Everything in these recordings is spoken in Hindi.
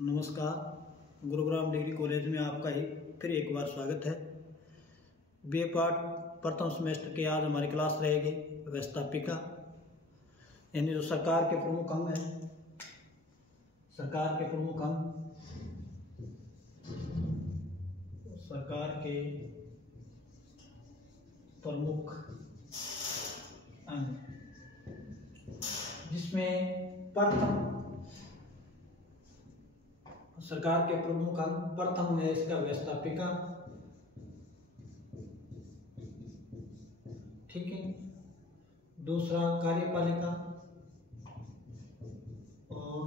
नमस्कार। गुरुग्राम डिग्री कॉलेज में आपका ही फिर एक बार स्वागत है। बीए पार्ट प्रथम सेमेस्टर की आज हमारी क्लास रहेगी व्यवस्थापिका, यानी जो सरकार के प्रमुख अंग हैं। सरकार के प्रमुख अंग जिसमें सरकार के प्रमुख अंग प्रथम है इसका व्यवस्थापिका, ठीक है। दूसरा कार्यपालिका और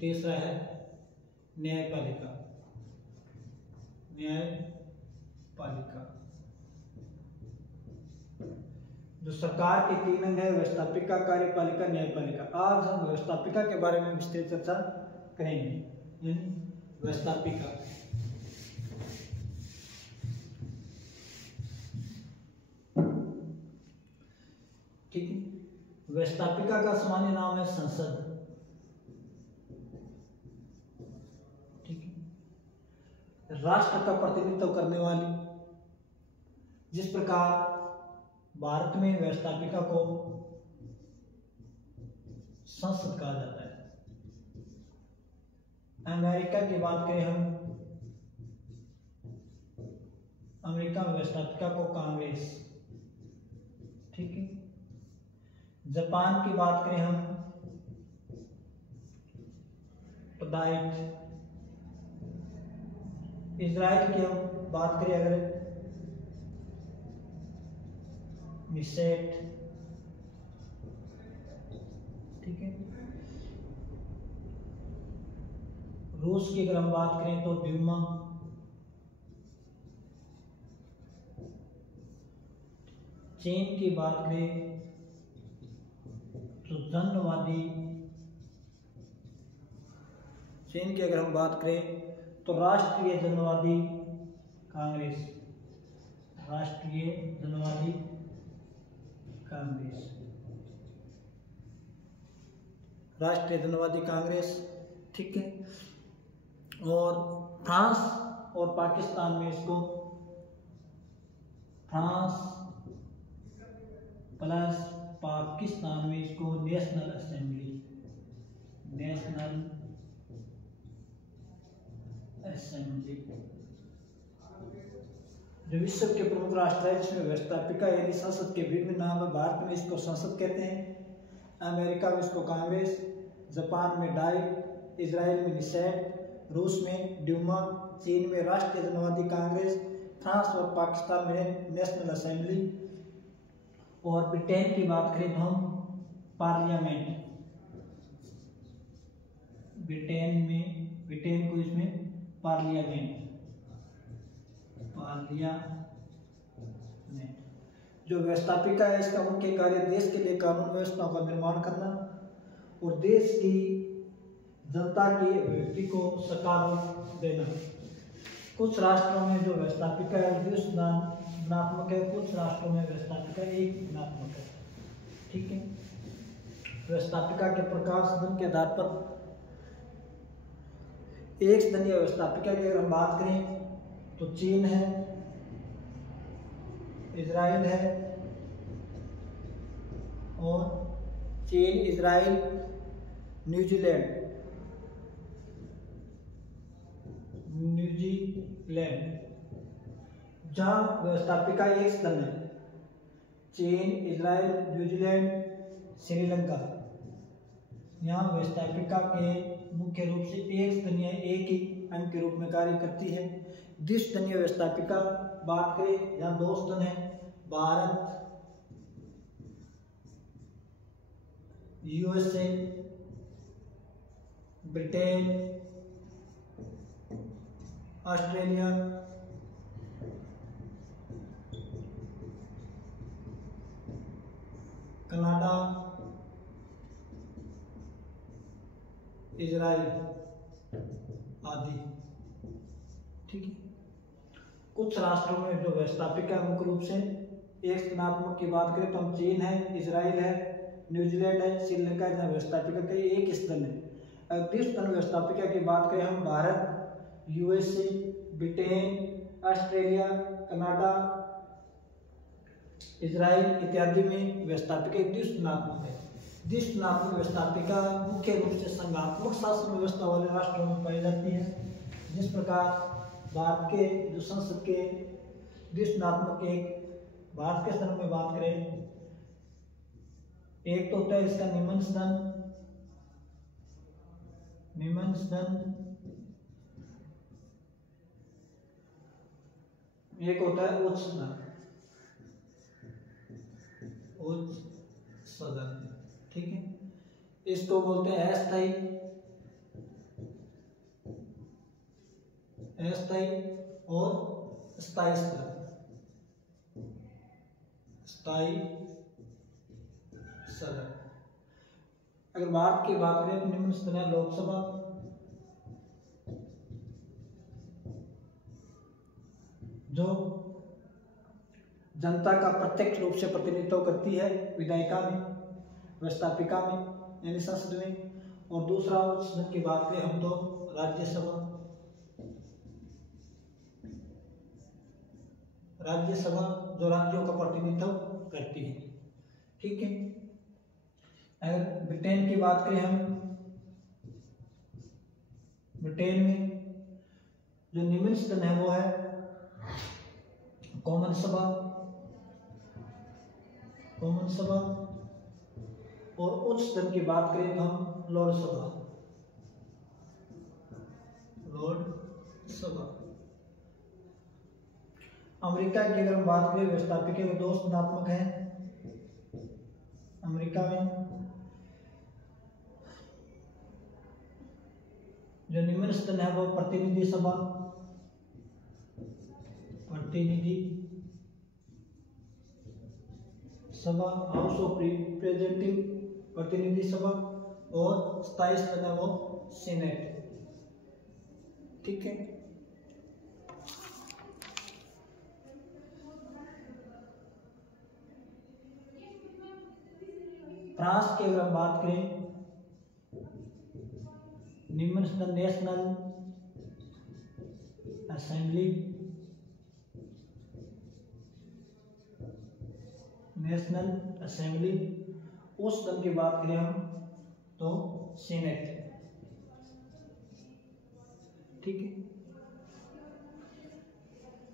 तीसरा है न्यायपालिका। जो सरकार के तीन अंग है व्यवस्थापिका, कार्यपालिका, न्यायपालिका। आज हम व्यवस्थापिका के बारे में विस्तृत चर्चा करेंगे। व्यवस्थापिका ठीक है। व्यवस्थापिका का सामान्य नाम है संसद, ठीक है। राष्ट्र का प्रतिनिधित्व करने वाली, जिस प्रकार भारत में व्यवस्थापिका को संसद कहा जाता है। अमेरिका की बात करें हम, अमेरिका में व्यवस्थापिका को कांग्रेस, ठीक है। जापान की बात करें हम तो डाइट। इजराइल की हम बात करें अगर मिसेट, ठीक है। रूस की अगर हम बात करें तो ड्यूमा, चीन की बात करें तो जनवादी, चीन की अगर हम बात करें तो राष्ट्रीय जनवादी कांग्रेस, राष्ट्रीय जनवादी कांग्रेस, राष्ट्रीय जनवादी कांग्रेस, ठीक है। और फ्रांस और पाकिस्तान में इसको फ्रांस प्लस पाकिस्तान में इसको नेशनल असेंबली, जो विश्व के प्रमुख राष्ट्र है जिसमें व्यवस्थापिका यानी संसद के विभिन्न नाम है। भारत में इसको संसद कहते हैं, अमेरिका में इसको कांग्रेस, जापान में डाइट, इजराइल में निसेट, रूस में ड्यूमा, चीन में राष्ट्रीय जनवादी कांग्रेस, फ्रांस और पाकिस्तान में नेशनल असेंबली। और ब्रिटेन की बात करें तो हम पार्लियामेंट, ब्रिटेन को इसमें पार्लियामेंट। जो व्यवस्थापिका है इसका मुख्य कार्य देश के लिए कानून व्यवस्थाओं का निर्माण करना और देश की जनता की अभिव्यक्ति को सकार रूप देना। कुछ राष्ट्रों में जो व्यवस्थापिका है गुणात्मक है, कुछ राष्ट्रों में व्यवस्थापिका एक गुणात्मक है, ठीक है। व्यवस्थापिका के प्रकार सदन के आधार पर एक सदनीय व्यवस्थापिका की अगर हम बात करें तो चीन है, इजराइल है और चीन, इजराइल, न्यूजीलैंड, जहां व्यवस्थापिका एक सदन है। चीन, इजराइल, न्यूजीलैंड, श्रीलंका, यहाँ व्यवस्थापिका के मुख्य रूप से एक सदनीय एक ही अंग के रूप में कार्य करती है। द्विसदनीय व्यवस्थापिका बात करें यहाँ दो सदन है, Bharat, USA, Britain, Australia, Canada, Israel आदि, ठीक है। कुछ राष्ट्रों में जो व्यवस्थापिका मुख्य रूप से एक सदनात्मक की बात करें तो हम चीन है, इजराइल है, न्यूजीलैंड है, श्रीलंका है, जहाँ व्यवस्थापिका का एक सदन है। अगर देशतन व्यवस्थापिका की बात करें हम Bharat, USA, Britain, Australia, Canada, Israel इत्यादि में व्यवस्थापिका एक द्विसुनात्मक है। द्विसुनात्मक व्यवस्थापिका मुख्य रूप से संघात्मक शासन व्यवस्था वाले राष्ट्रों में पाई जाती है। जिस प्रकार भारत के जो संसद के द्विसुनात्मक एक भारत के संदर्भ में बात करें, एक तो होता है इसका निम्न सदन, एक होता है उच्च सदन, ठीक है। इसको बोलते हैं अस्थायी और स्थायी सदन। स्थायी सदन अगर भारत की बात करें तो निम्न सदन है लोकसभा, जो जनता का प्रत्यक्ष रूप से प्रतिनिधित्व करती है विधायिका में, व्यवस्थापिका में यानी संसद में। और दूसरा उच्च सदन की बात करें हम तो राज्यसभा, जो राज्यों का प्रतिनिधित्व करती है, ठीक है। अगर ब्रिटेन की बात करें हम, ब्रिटेन में जो निम्न सदन है वो है कॉमन सभा, और उच्च सदन की बात करें तो हम लोक सभा। अमेरिका की अगर हम बात करें व्यवस्थापिका के दो सदनात्मक है। अमेरिका में जो निम्न सदन है वो प्रतिनिधि सभा, हाउस ऑफ रिप्रेजेंटेटिव, प्रतिनिधि सभा, और स्थायी सदन है वो सीनेट, ठीक है। फ्रांस की अगर हम बात करें, निम्न सदन नेशनल असेंबली, उस सदन की बात करें हम तो सीनेट, ठीक है।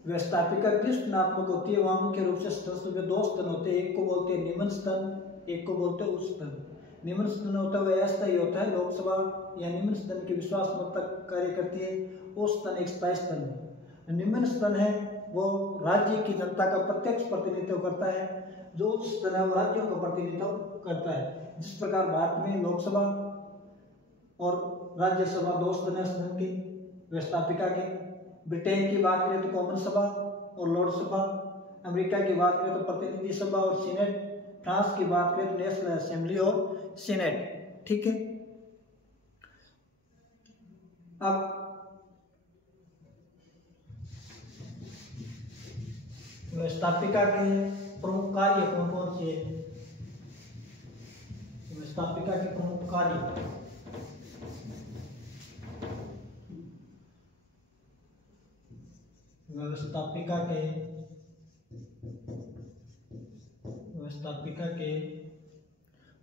व्यवस्थापिका द्विसुनात्मक होती है, वहां मुख्य रूप से संसद में दो सदन होते हैं, एक को बोलते हैं निम्न सदन, एक को बोलते हैं उच्च सदन। निम्न सदन होता है वह अस्थायी होता है, लोकसभा या निम्न सदन की विश्वास मत तक कार्य करती है। उच्च सदन एक स्थायी सदन है। निम्न सदन है वो राज्य की जनता का प्रत्यक्ष प्रतिनिधित्व करता है, जो उच्च सदन है वो राज्यों का प्रतिनिधित्व करता है। जिस प्रकार भारत में लोकसभा और राज्यसभा दो सदन है सदन के व्यवस्थापिका के। ब्रिटेन की बात करें तो कॉमन सभा और लॉर्ड सभा, अमेरिका की बात करें तो प्रतिनिधि सभा और सीनेट, फ्रांस की बात करें तो नेशनल असेंबली और सीनेट, ठीक है। अब व्यवस्थापिका के प्रमुख कार्य कौन कौन से हैं? व्यवस्थापिका के प्रमुख कार्य, व्यवस्थापिका के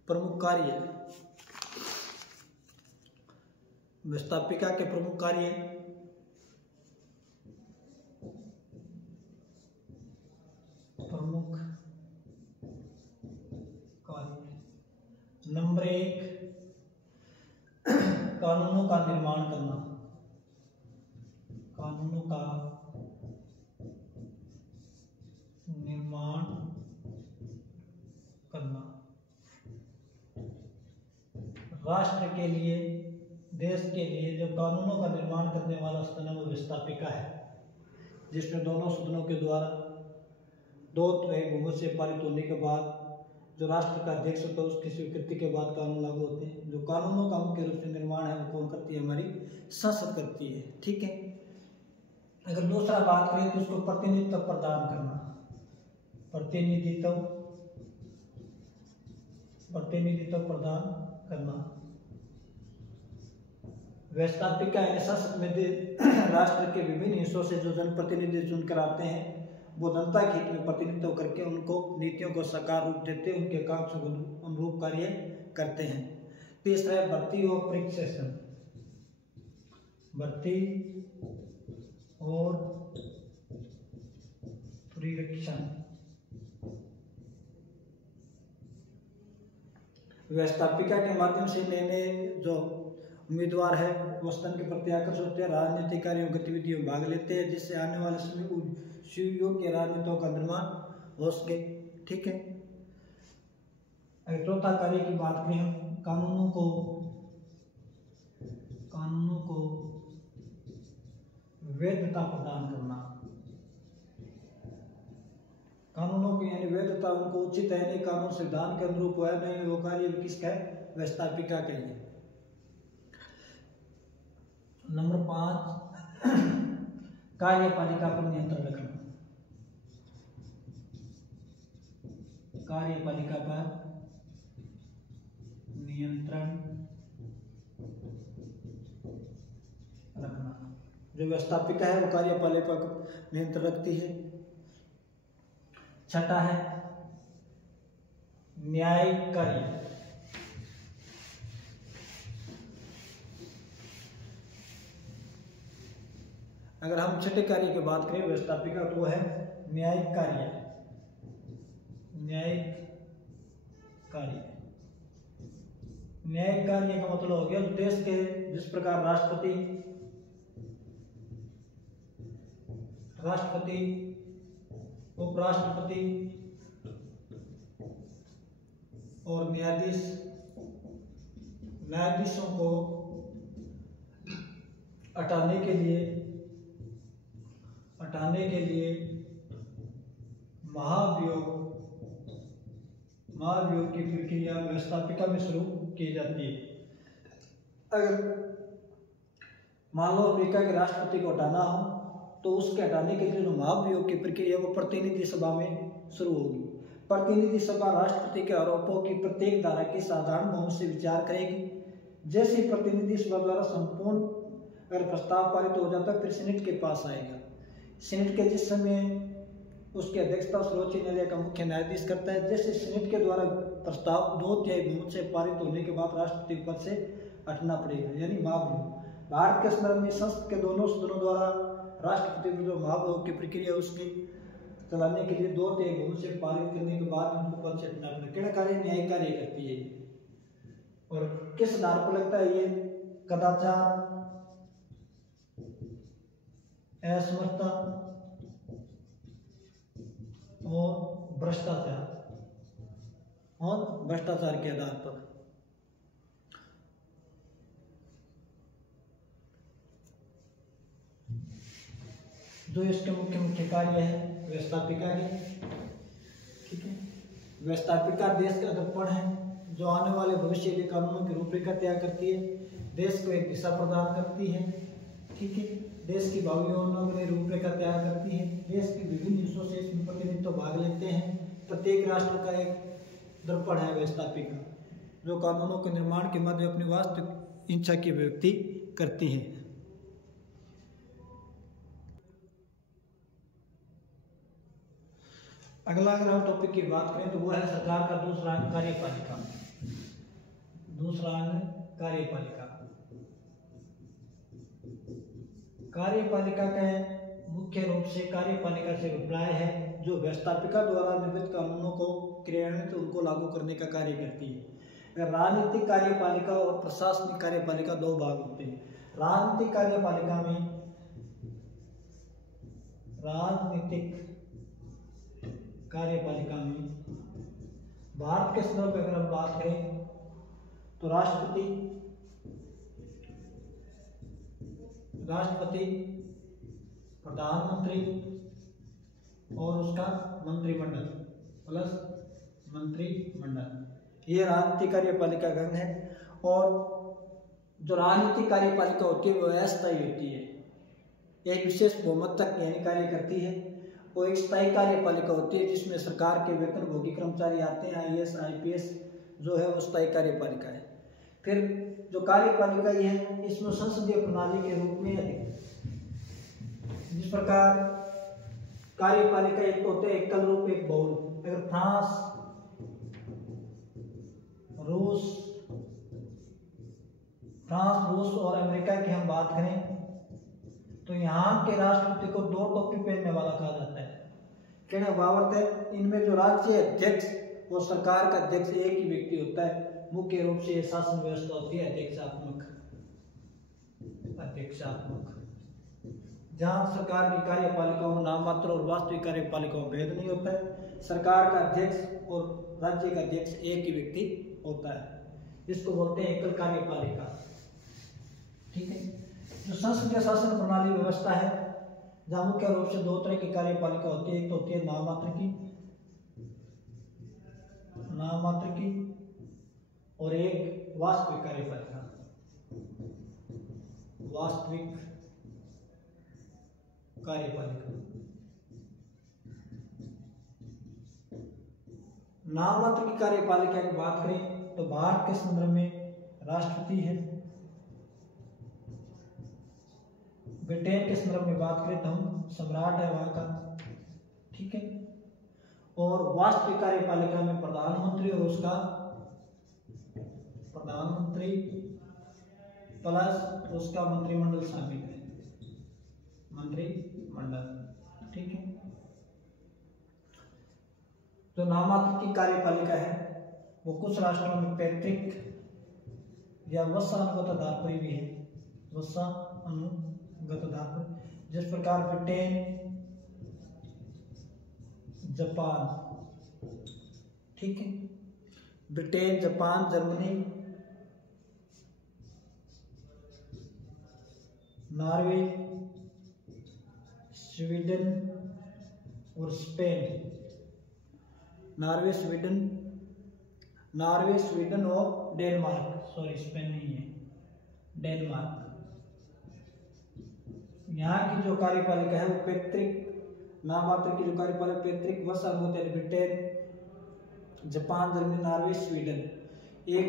प्रमुख कार्य, व्यवस्थापिका के प्रमुख कार्य नंबर 1 कानूनों का निर्माण करना, कानूनों का निर्माण करना। राष्ट्र के लिए, देश के लिए जो कानूनों का निर्माण करने वाला सदन है वो व्यवस्थापिका है, जिसमें दोनों सदनों के द्वारा दो तिहाई बहुमत से पारित होने के बाद जो राष्ट्र का अध्यक्ष होता है उसकी स्वीकृति के बाद कानून लागू होते हैं। जो कानूनों का मुख्य रूप से निर्माण है वो कौन करती है? हमारी संसद करती है, ठीक है। अगर दूसरा बात करें तो उसको प्रतिनिधित्व प्रदान करना, प्रतिनिधित्व प्रदान करना। व्यवस्थापिका यानी शासक में राष्ट्र के विभिन्न हिस्सों से जो जनप्रतिनिधि चुनकर आते हैं वो जनता के हित में प्रतिनिधित्व करके उनको नीतियों को साकार रूप देते, उनके आकांक्षाओं को अनुरूप कार्य करते हैं। तीसरा है भर्ती और परीक्षण। भर्ती और परीक्षण। व्यवस्थापिका के माध्यम से नए नए जो उम्मीदवार है वो सदन के प्रति आकर्षित होते हैं, राजनीतिक कार्यों गतिविधियों में भाग लेते हैं, जिससे आने वाले समय में सुयोग्य राजनीतियों का निर्माण हो सके। ठीक है। अगर चौथा कार्य की बात करें हम कानूनों को वैधता प्रदान करना। कानूनों की यानी वैधता उनको उचित है नहीं, कानून संविधान के अनुरूप है नहीं, वो कार्य किसका है? व्यवस्थापिका का है। नंबर 5 कार्यपालिका पर नियंत्रण रखना। कार्यपालिका पर नियंत्रण रखना। जो व्यवस्थापिका है वो कार्यपालिका पर नियंत्रण रखती है। छठा है न्यायिक कार्य। अगर हम छठे कार्य की बात करें व्यवस्थापिका तो वो है न्यायिक कार्य। न्यायिक कार्य का मतलब हो गया देश के जिस प्रकार राष्ट्रपति, उपराष्ट्रपति और न्यायाधीशों को हटाने के लिए महाभियोग की प्रक्रिया व्यवस्थापिका में शुरू की जाती है। अगर मान लो अमेरिका के राष्ट्रपति को हटाना हो तो उसके हटाने के लिए जो महाभियोग की प्रक्रिया वो प्रतिनिधि सभा में शुरू होगी। प्रतिनिधि सभा राष्ट्रपति के आरोपों की प्रत्येक धारा की साधारण बहुमत से विचार करेगी। जैसे ही प्रतिनिधि सभा द्वारा संपूर्ण अगर प्रस्ताव पारित हो जाता है फिर सीनेट के पास आएगा। सीनेट के जिस समय उसकी अध्यक्षता सर्वोच्च न्यायालय का मुख्य न्यायाधीश करता है। जैसे सीनेट के द्वारा प्रस्ताव 2/3 बहुमत से पारित होने के बाद राष्ट्रपति पद से हटना पड़ेगा, यानी महाभियोग। भारत के संदर्भ में संसद के दोनों सदनों द्वारा राष्ट्रपति को जो महाभियोग की प्रक्रिया उसकी चलाने के लिए 2/3 बहुमत से पारित करने के बाद उनको पद से हटना पड़ेगा। क्या कार्य? न्यायिक कार्य करती है। और किस आधार पर लगता है ये? कदाचार, असमर्थता और भ्रष्टाचार के आधार पर। जो इसके मुख्य कार्य है व्यवस्थापिका के। ठीक है। व्यवस्थापिका देश का दर्पण है जो आने वाले भविष्य के कानूनों की रूपरेखा तैयार करती है, देश को एक दिशा प्रदान करती है। ठीक है। देश की भावी योजनाओं के लिए रूपरेखा तैयार करती है। देश के विभिन्न हिस्सों से इसमें प्रतिनिधित्व भाग लेते हैं। प्रत्येक राष्ट्र का एक दर्पण है व्यवस्थापिका, जो कानूनों के निर्माण के मध्य अपनी वास्तविक इच्छा की अभिव्यक्ति करती है। अगला अगर हम टॉपिक की बात करें तो वो है सरकार का दूसरा अंग कार्यपालिका। दूसरा अंग कार्यपालिका। कार्यपालिका का मुख्य रूप से कार्यपालिका से अभिप्राय है जो व्यवस्थापिका द्वारा निर्मित कानूनों को क्रियान्वित उनको लागू करने का कार्य करती है। राजनीतिक कार्यपालिका और प्रशासनिक कार्यपालिका दो भाग होते हैं। राजनीतिक कार्यपालिका में भारत के संदर्भ में अगर हम बात करें तो राष्ट्रपति, प्रधानमंत्री और उसका मंत्रिमंडल प्लस मंत्रिमंडल, ये राजनीतिक कार्यपालिका का अंग है। और जो राजनीतिक कार्यपालिका होती है वो अस्थायी होती है, एक विशेष बहुमत तक यानी कार्य करती है। वो एक स्थायी कार्यपालिका होती है जिसमें सरकार के वेतनभोगी कर्मचारी आते हैं, IAS, IPS जो है वो स्थायी कार्यपालिका है। फिर जो कार्यपालिका ये है इसमें संसदीय प्रणाली के रूप में जिस प्रकार कार्यपालिका एक तो होते हैं एकल रूप एक बहुरूप। अगर फ्रांस, रूस और अमेरिका की हम बात करें तो यहाँ के राष्ट्रपति को 2 टोपी पहनने वाला कहा जाता है। कहने का भाव है इनमें जो राज्य अध्यक्ष और सरकार का अध्यक्ष एक ही व्यक्ति होता है। मुख्य रूप से शासन व्यवस्था होती है अध्यक्षात्मक, जहाँ सरकार की कार्यपालिकाओं नाम मात्र और वास्तविक कार्यपालिकाओं में भेद नहीं होता है। सरकार का अध्यक्ष और राज्य का अध्यक्ष एक ही व्यक्ति होता है, इसको बोलते हैं एकल कार्यपालिका। ठीक है। जो संसदीय शासन प्रणाली व्यवस्था है जहाँ मुख्य रूप से 2 तरह की कार्यपालिका होती है। एक तो होती है नाम मात्र की और एक वास्तविक कार्यपालिका। नाम मात्र की कार्यपालिका की बात करें तो भारत के संदर्भ में राष्ट्रपति है। ब्रिटेन के संदर्भ में बात करें तो हम सम्राट है वहां का। ठीक है। और वास्तविक कार्यपालिका में प्रधानमंत्री और उसका प्रधानमंत्री प्लस उसका मंत्रिमंडल शामिल है। मंत्रिमंडल। ठीक है। जो नामात्र की कार्यपालिका है वो कुछ राष्ट्रों में पैतृक या वंशानुगत आधार पर भी है। वंशानुगत आधार पर, जिस प्रकार ब्रिटेन, जापान। ठीक है। Britain, Japan, Germany, Norway, Sweden और स्पेन। नॉर्वे, स्वीडन और डेनमार्क। सॉरी, स्पेन नहीं है, डेनमार्क। यहाँ की जो कार्यपालिका है वो पैतृक नामात्र की जो कार्यपालिका पैतृक वंशानुगत है। Britain, Japan, Germany, Norway, Sweden. एक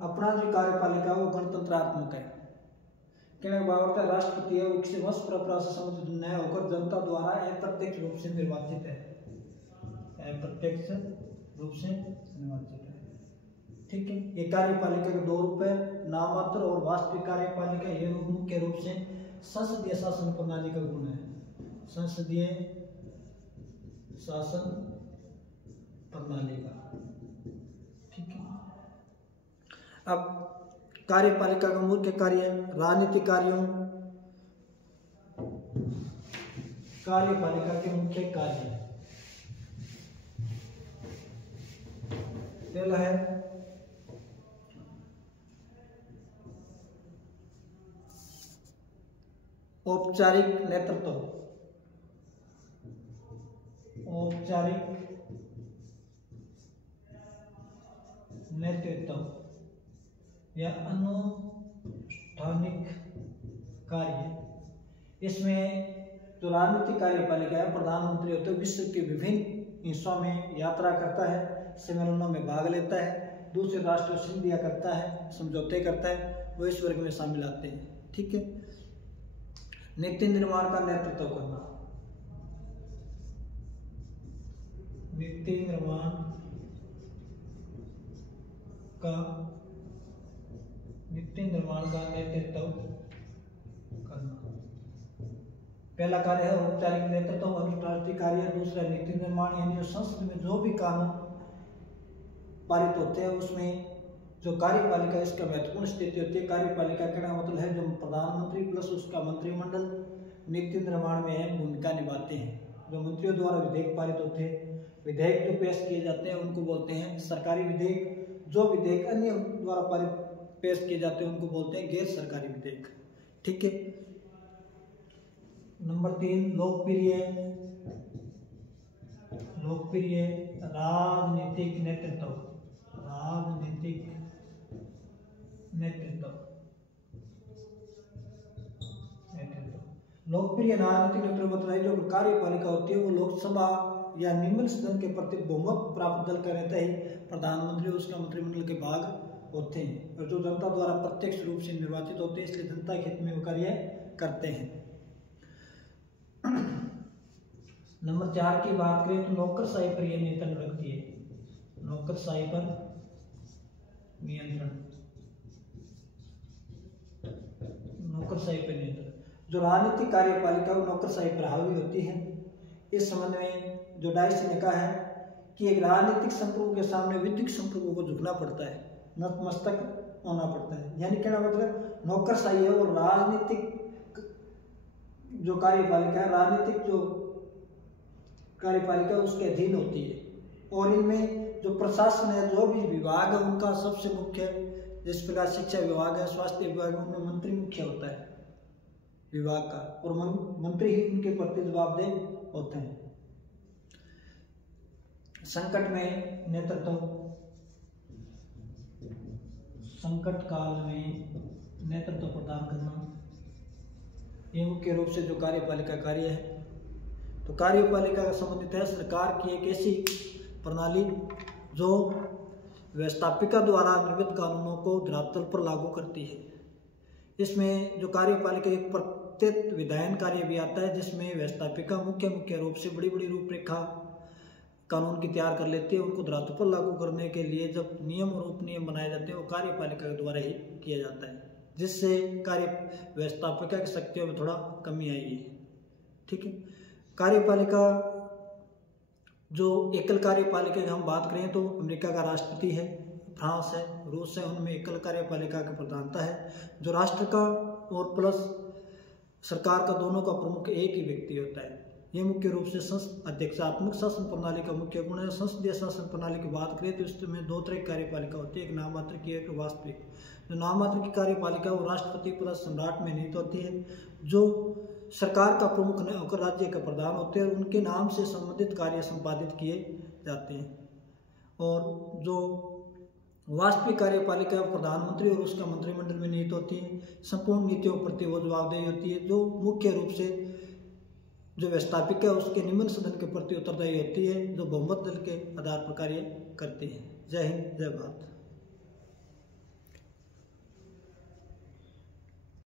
अपना जो कार्यपालिका वो गणतंत्रात्मक है। कहने का भाव है राष्ट्रपति है वो किसी वंश परंपरा से संबंधित न होकर जनता द्वारा अप्रत्यक्ष रूप से निर्वाचित है। अप्रत्यक्ष रूप से निर्वाचित है। ठीक है। ये कार्यपालिका के 2 रूप है, नामात्र और वास्तविक कार्यपालिका। ये मुख्य रूप से संसदीय शासन प्रणाली का गुण है। संसदीय शासन प्रणाली का। ठीक है। अब कार्यपालिका का मुख्य कार्य, राजनीतिक कार्यों। कार्यपालिका के मुख्य कार्य पहला है औपचारिक नेतृत्व। औपचारिक नेतृत्व या अनुष्ठानिक कार्य। इसमें जो राजनीतिक कार्यपालिका है प्रधानमंत्री होते हैं, विश्व के विभिन्न हिस्सों में यात्रा करता है, सम्मेलनों में भाग लेता है, दूसरे राष्ट्रों से संधियां करता है, समझौते करता है, वो इस वर्ग में शामिल आते हैं। ठीक है। नीति निर्माण का नेतृत्व करना। नीति निर्माण का नेतृत्व करना। पहला कार्य है औपचारिक नेतृत्व, अनुष्ठानिक कार्य। दूसरा नीति निर्माण, यानी संसद में जो भी कानून पारित होते हैं उसमें जो कार्यपालिका इसका महत्वपूर्ण स्थिति होती है। कार्यपालिका का मतलब है जो प्रधानमंत्री प्लस उसका मंत्रिमंडल नीति निर्माण में अहम भूमिका निभाते हैं। जो मंत्रियों द्वारा विधेयक पारित होते हैं, विधेयक जो पेश किए जाते हैं उनको बोलते हैं सरकारी विधेयक। जो विधेयक अन्य द्वारा पारित पेश किए जाते हैं उनको बोलते हैं गैर सरकारी विधेयक। ठीक है। नंबर 3 लोकप्रिय राजनीतिक नेतृत्व। लोकप्रिय राजनीतिक नेतृत्व मतलब जो कार्यपालिका होती है वो लोकसभा या निम्न सदन के प्रति बहुमत प्राप्त दल का रहता है प्रधानमंत्री और उसका मंत्रिमंडल के भाग होते हैं, और जो जनता द्वारा प्रत्यक्ष रूप से निर्वाचित होते हैं, इसलिए जनता के हित में वो कार्य करते हैं। नंबर 4 की बात करें तो नौकरशाही पर यह नियंत्रण रखती है, नौकरशाही पर नियंत्रण, नौकरशाही पर नियंत्रण। जो राजनीतिक कार्यपालिका वो नौकरशाही पर हावी होती है। इस संबंध में जो डाइस ने कहा है कि एक राजनीतिक संप्रभु के सामने विधिक संप्रभु को झुकना पड़ता है, नतमस्तक होना पड़ता है। यानी कहना मतलब नौकरशाही है और राजनीतिक जो कार्यपालिका है, राजनीतिक जो कार्यपालिका उसके अधीन होती है, और इनमें जो प्रशासन है, जो भी विभाग है उनका सबसे मुख्य, जिस प्रकार शिक्षा विभाग है, स्वास्थ्य विभाग है, उनमें मंत्री मुख्य होता है विभाग का, और मंत्री ही उनके प्रति जवाबदेह होते हैं। संकट में नेतृत्व, संकट काल में नेतृत्व प्रदान करना, ये मुख्य रूप से जो कार्यपालिका कार्य है। तो कार्यपालिका का संबंधित है सरकार की एक ऐसी प्रणाली जो व्यवस्थापिका द्वारा निर्मित कानूनों को धरातल पर लागू करती है। इसमें जो कार्यपालिका एक प्रत्येक विधायन कार्य भी आता है, जिसमें व्यवस्थापिका मुख्य रूप से बड़ी बड़ी रूपरेखा कानून की तैयार कर लेती है। उनको धरातल पर लागू करने के लिए जब नियम और उपनियम बनाए जाते हैं वो कार्यपालिका के द्वारा ही किया जाता है, जिससे कार्य व्यवस्थापिका की शक्तियों में थोड़ा कमी आई है। ठीक है। कार्यपालिका जो एकल कार्यपालिका की हम बात करें तो अमेरिका का राष्ट्रपति है, फ्रांस है, रूस है, उनमें एकल कार्यपालिका की प्रधानता है। जो राष्ट्र का और प्लस सरकार का दोनों का प्रमुख एक ही व्यक्ति होता है। ये मुख्य रूप से अध्यक्षात्मक शासन प्रणाली का मुख्य गुण है। संसदीय शासन प्रणाली की बात करें तो इसमें दो तरह की कार्यपालिका होती है, एक नाम मात्र की, एक वास्तविक। जो नाम मात्र की कार्यपालिका वो राष्ट्रपति प्लस सम्राट में निहित होती है, जो सरकार का प्रमुख होकर राज्य का प्रधान होते हैं और उनके नाम से संबंधित कार्य संपादित किए जाते हैं। और जो वास्तविक कार्यपालिका प्रधानमंत्री और उसका मंत्रिमंडल में निहित होती है, संपूर्ण नीतियों प्रति वो जवाबदेही होती है, जो मुख्य रूप से जो व्यवस्थापिका है उसके निम्न सदन के प्रति उत्तरदायी होती है, जो बहुमत दल के आधार पर कार्य करती है। जय हिंद, जय भारत।